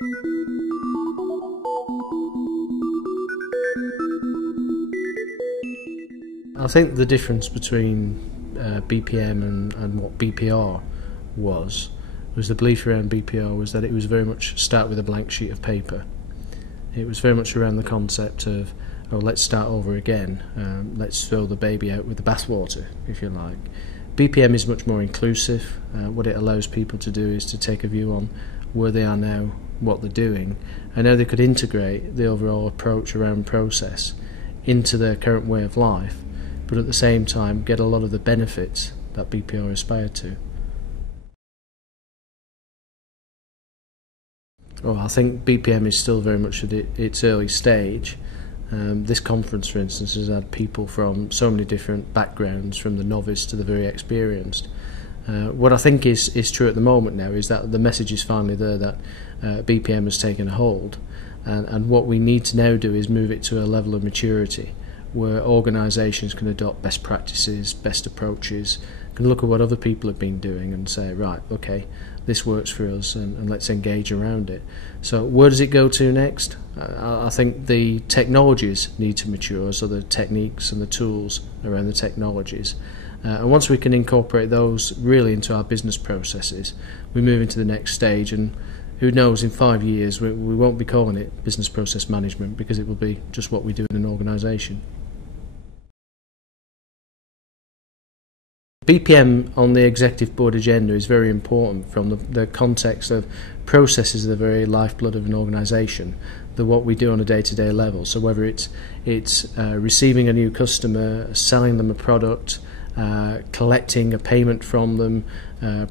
I think the difference between BPM and what BPR was the belief around BPR was that it was very much start with a blank sheet of paper. It was very much around the concept of, oh, let's start over again, let's throw the baby out with the bathwater, if you like. BPM is much more inclusive. What it allows people to do is to take a view on where they are now, what they're doing, and how they could integrate the overall approach around process into their current way of life, but at the same time get a lot of the benefits that BPR aspired to. Well, I think BPM is still very much at its early stage. This conference, for instance, has had people from so many different backgrounds, from the novice to the very experienced. What I think is true at the moment now is that the message is finally there that BPM has taken a hold, and what we need to now do is move it to a level of maturity where organisations can adopt best practices, best approaches, can look at what other people have been doing and say, right, okay, this works for us, and let's engage around it. So where does it go to next? I think the technologies need to mature, so the techniques and the tools around the technologies. And once we can incorporate those really into our business processes, we move into the next stage, and who knows, in 5 years we won't be calling it business process management, because it will be just what we do in an organisation. BPM on the executive board agenda is very important from the context of processes are the very lifeblood of an organisation, what we do on a day-to-day level. So whether it's receiving a new customer, selling them a product, collecting a payment from them,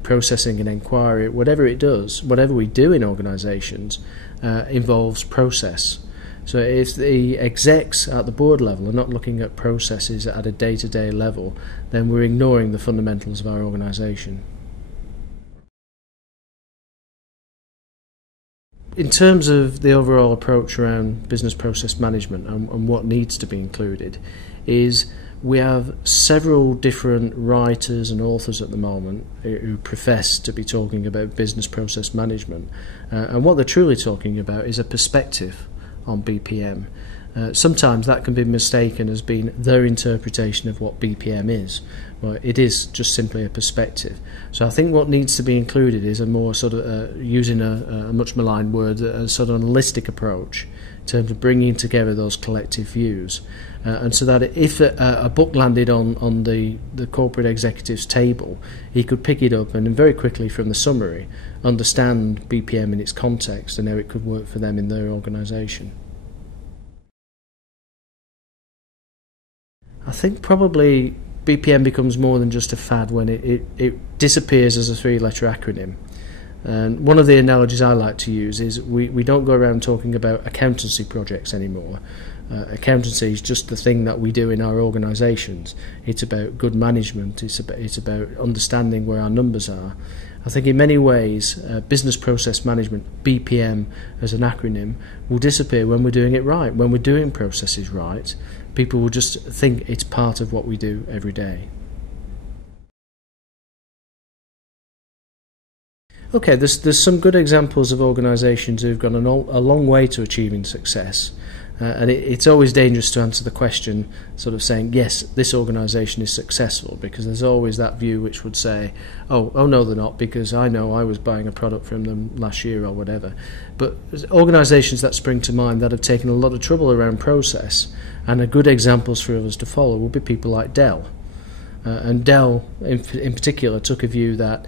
processing an enquiry, whatever it does, whatever we do in organisations involves process. So if the execs at the board level are not looking at processes at a day-to-day level, then we're ignoring the fundamentals of our organisation. In terms of the overall approach around business process management and what needs to be included, is we have several different writers and authors at the moment who profess to be talking about business process management, and what they're truly talking about is a perspective on BPM. Sometimes that can be mistaken as being their interpretation of what BPM is. Well, it is just simply a perspective. So I think what needs to be included is a more sort of, using a much maligned word, a sort of holistic approach in terms of bringing together those collective views. And so that if a book landed on the corporate executive's table, he could pick it up and very quickly from the summary understand BPM in its context and how it could work for them in their organisation. I think probably BPM becomes more than just a fad when it disappears as a three-letter acronym. And one of the analogies I like to use is we don't go around talking about accountancy projects anymore. Accountancy is just the thing that we do in our organisations. It's about good management, it's about understanding where our numbers are. I think in many ways business process management, BPM as an acronym, will disappear when we're doing it right. When we're doing processes right, people will just think it's part of what we do every day. Okay, there's some good examples of organisations who've gone a long way to achieving success, and it's always dangerous to answer the question sort of saying, yes, this organisation is successful, because there's always that view which would say, oh no they're not, because I know I was buying a product from them last year or whatever. But organisations that spring to mind that have taken a lot of trouble around process, and are good examples for others to follow, will be people like Dell. And Dell in particular took a view that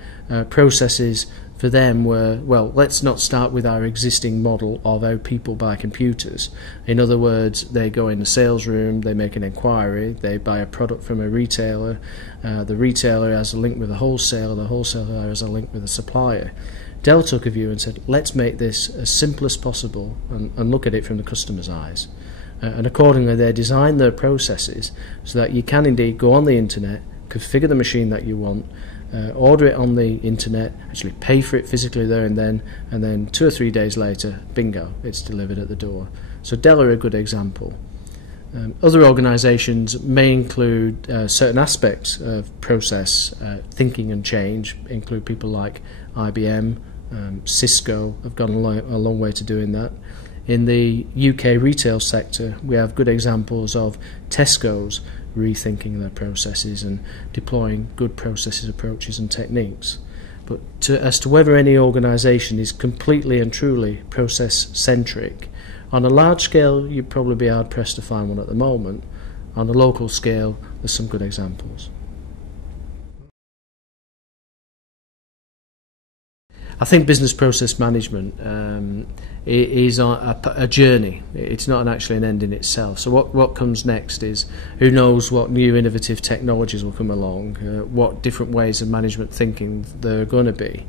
processes for them were, well, let's not start with our existing model of how people buy computers. In other words, they go in the sales room, they make an inquiry, they buy a product from a retailer, the retailer has a link with the wholesaler has a link with the supplier. Dell took a view and said, let's make this as simple as possible and look at it from the customer's eyes. And accordingly they designed their processes so that you can indeed go on the internet, configure the machine that you want, order it on the internet, actually pay for it physically there and then 2 or 3 days later, bingo, it's delivered at the door. So Dell are a good example. Other organisations may include certain aspects of process thinking and change, include people like IBM, Cisco have gone a long way to doing that. In the UK retail sector, we have good examples of Tesco's rethinking their processes and deploying good processes, approaches and techniques. But as to whether any organisation is completely and truly process-centric, on a large scale you'd probably be hard-pressed to find one at the moment. On a local scale, there's some good examples. I think business process management is a journey. It's not actually an end in itself. So what comes next is, who knows what new innovative technologies will come along, what different ways of management thinking there are going to be.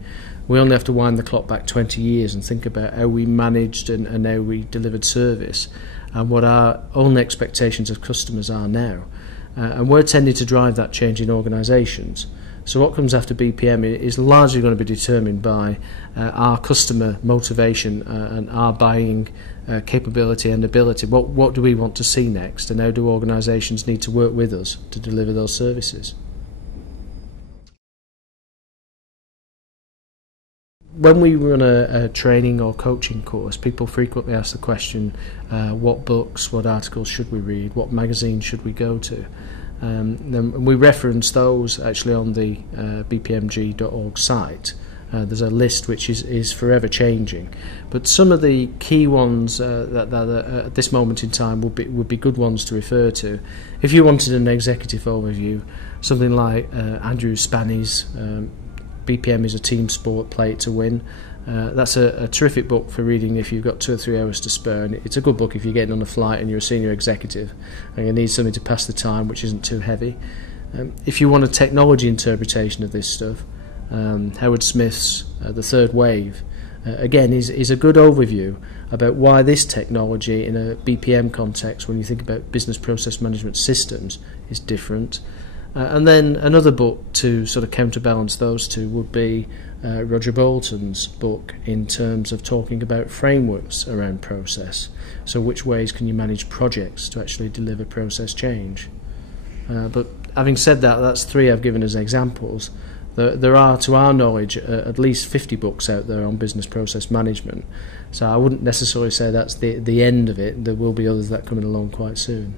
We only have to wind the clock back 20 years and think about how we managed and how we delivered service and what our own expectations of customers are now. And we're tending to drive that change in organisations. So what comes after BPM is largely going to be determined by our customer motivation and our buying capability and ability. What do we want to see next, and how do organisations need to work with us to deliver those services? When we run a training or coaching course, people frequently ask the question, what books, what articles should we read, what magazines should we go to? And we reference those actually on the bpmg.org site. There's a list which is forever changing, but some of the key ones that at this moment in time would be good ones to refer to. If you wanted an executive overview, something like Andrew Spanney's BPM is a team sport, play it to win. That's a terrific book for reading if you've got 2 or 3 hours to spare, and it's a good book if you're getting on a flight and you're a senior executive and you need something to pass the time which isn't too heavy. If you want a technology interpretation of this stuff, Howard Smith's The Third Wave again is a good overview about why this technology in a BPM context, when you think about business process management systems, is different. And then another book to sort of counterbalance those two would be Roger Bolton's book in terms of talking about frameworks around process. So which ways can you manage projects to actually deliver process change? But having said that, that's 3 I've given as examples. There are, to our knowledge, at least 50 books out there on business process management. So I wouldn't necessarily say that's the end of it. There will be others that are coming along quite soon.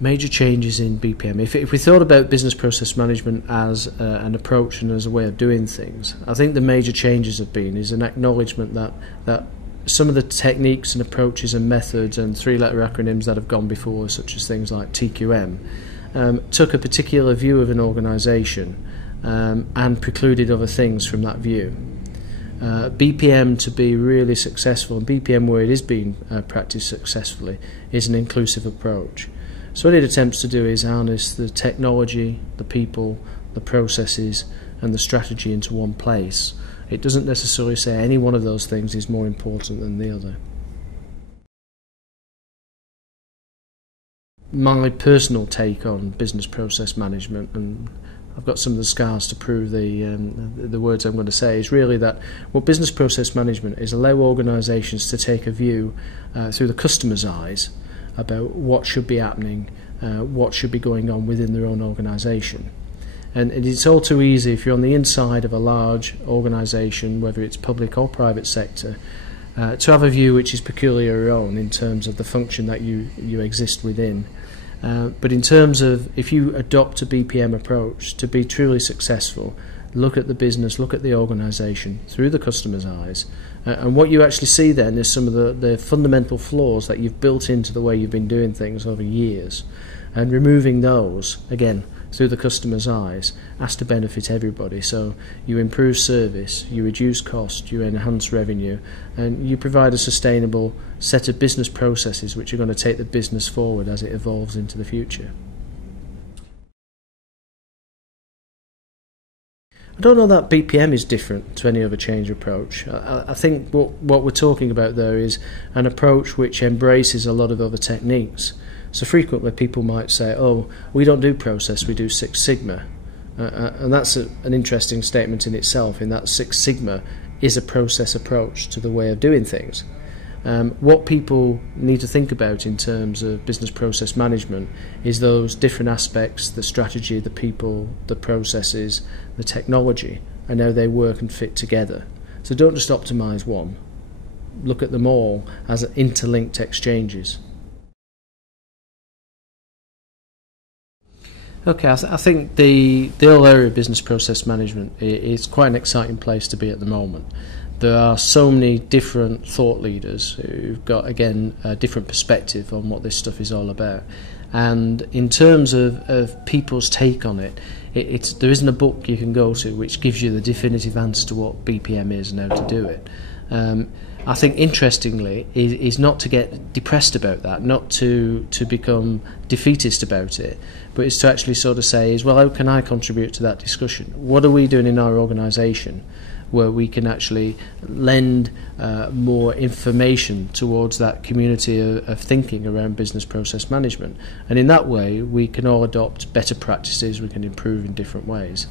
Major changes in BPM. If we thought about business process management as an approach and as a way of doing things, I think the major changes have been is an acknowledgement that some of the techniques and approaches and methods and 3-letter acronyms that have gone before, such as things like TQM, took a particular view of an organisation and precluded other things from that view. BPM, to be really successful, and BPM where it is being practiced successfully, is an inclusive approach. So what it attempts to do is harness the technology, the people, the processes and the strategy into one place. It doesn't necessarily say any one of those things is more important than the other. My personal take on business process management, and I've got some of the scars to prove the words I'm going to say, is really that what business process management is allow organisations to take a view through the customer's eyes about what should be happening, what should be going on within their own organisation. And it's all too easy if you're on the inside of a large organisation, whether it's public or private sector, to have a view which is peculiar your own in terms of the function that you exist within. But in terms of if you adopt a BPM approach to be truly successful, look at the business, look at the organisation through the customer's eyes, and what you actually see then is some of the fundamental flaws that you've built into the way you've been doing things over years, and removing those, again, through the customer's eyes, has to benefit everybody. So you improve service, you reduce cost, you enhance revenue, and you provide a sustainable set of business processes which are going to take the business forward as it evolves into the future. I don't know that BPM is different to any other change approach. I think what we're talking about there is an approach which embraces a lot of other techniques. So frequently people might say, oh, we don't do process, we do Six Sigma. And that's an interesting statement in itself, in that Six Sigma is a process approach to the way of doing things. What people need to think about in terms of business process management is those different aspects, the strategy, the people, the processes, the technology, and how they work and fit together. So don't just optimise one. Look at them all as interlinked exchanges. Okay, I think the whole area of business process management is quite an exciting place to be at the moment. There are so many different thought leaders who've got, again, a different perspective on what this stuff is all about. And in terms of people's take on it, there isn't a book you can go to which gives you the definitive answer to what BPM is and how to do it. I think, interestingly, is not to get depressed about that, not to become defeatist about it, but it's to actually sort of say, well, how can I contribute to that discussion? What are we doing in our organisation where we can actually lend more information towards that community of thinking around business process management? And in that way, we can all adopt better practices, we can improve in different ways.